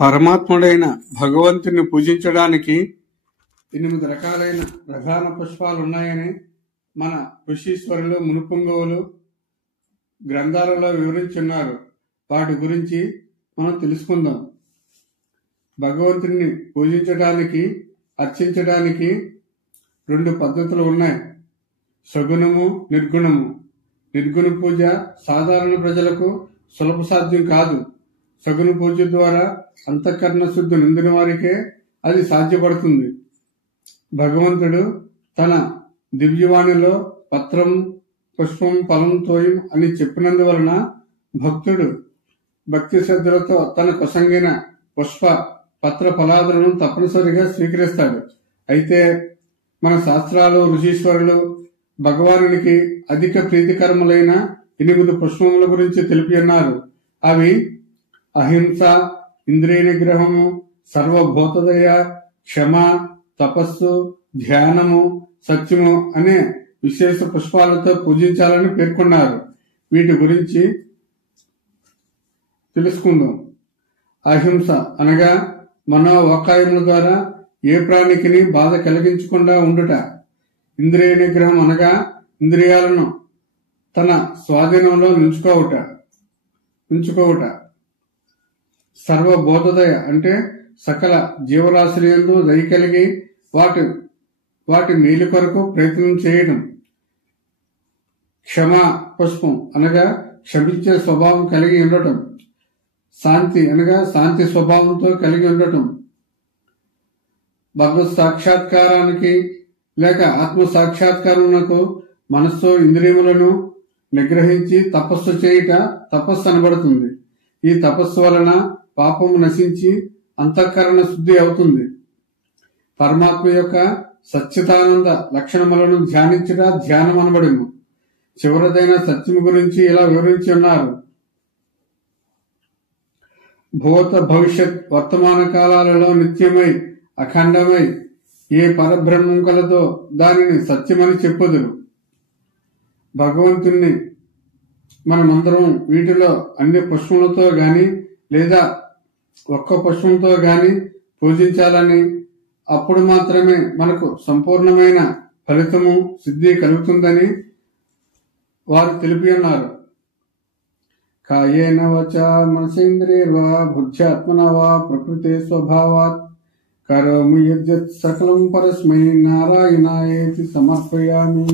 పరమాత్ముడైన భగవంతుని పూజించడానికి 8 రకాలైన ప్రధాన పుష్పాలు ఉన్నాయని మన ఋషీశ్వరులు మునుపుంగవులు గ్రంథాలలో వివరించున్నారు. వాటి గురించి మనం తెలుసుకుందాం. భగవంతుని పూజించడానికి, అర్చించడానికి 2 పద్ధతులు ఉన్నాయి: సగుణము, నిర్గుణము. నిర్గుణ పూజ సాధారణ ప్రజలకు సులభ సాధ్యం కాదు. సగుణ పూజ ద్వారా అంతఃకరణ శుద్ధి నిందిన వారికే అది సాధ్యపడుతుంది. భగవంతుడు తన దివ్యవాణిలో పత్రం, పుష్పం, ఫలం, తోయం అని చెప్పినందువలన భక్తుడు భక్తి శ్రద్ధలతో తన కొసంగిన పుష్ప, పత్ర, ఫలాదులను తప్పనిసరిగా స్వీకరిస్తాడు. అయితే మన శాస్త్రాలు, ఋషీశ్వరులు భగవానునికి అధిక ప్రీతికరములైన 8 పుష్పముల గురించి తెలిపి ఉన్నారు. అవి అహింస, ఇంద్రియ నిగ్రహము, సర్వభూతదయ, క్షమ, తపస్సు, ధ్యానము, సత్యము అనే విశేష పుష్పాలతో పూజించాలని పేర్కొన్నారు. వీటి గురించి తెలుసుకుందాం. అహింస అనగా మనోవాకాయముల ద్వారా ఏ ప్రాణికిని బాధ కలిగించకుండా ఉండుట. ఇంద్రియ నిగ్రహం అనగా ఇంద్రియాలను తన స్వాధీనంలో ఉంచుకోవుట. సర్వబోధదయ అంటే సకల జీవరాశులందు దయ కలిగి వాటి మేలు కొరకు ప్రయత్నం చేయడం. క్షమా పుష్పం అనగా క్షమించే స్వభావం కలిగి ఉండటం. శాంతి అనగా శాంతి స్వభావంతో కలిగి ఉండటం. భగవత్ సాక్షాత్కారానికి లేక ఆత్మ సాక్షాత్కారమునకు మనస్సు, ఇంద్రియములను నిగ్రహించి తపస్సు చేయుట తపస్సు అనబడుతుంది. ఈ తపస్సు వలన పాపము నశించి అంతఃకరణ శుద్ధి అవుతుంది. పరమాత్మ యొక్క సచ్చిదానంద లక్షణములను ధ్యానించుట ధ్యానం అనబడును. చివరిదైన సత్యము గురించి ఇలా వివరించి ఉన్నారు: భూత, భవిష్యత్, వర్తమాన కాలాలలో నిత్యమై అఖండమై ఏ పరబ్రహ్మం కలదో దానిని సత్యమని చెప్పుదురు. భగవంతుణ్ణి మనమందరం వీటిలో అన్ని పుష్పములతో గాని లేదా ఒక్క పుష్పంతో గాని పూజించాలని, అప్పుడు మాత్రమే మనకు సంపూర్ణమైన ఫలితము, సిద్ధి కలుగుతుందని వారు తెలిపి ఉన్నారు. కాయేన వచా మనసేంద్రియర్వా బుద్ధ్యాత్మనా వా ప్రకృతే స్వభావాత్ కరోమి యద్యత్ సకలం పరస్మై నారాయణాయేతి సమర్పయామి.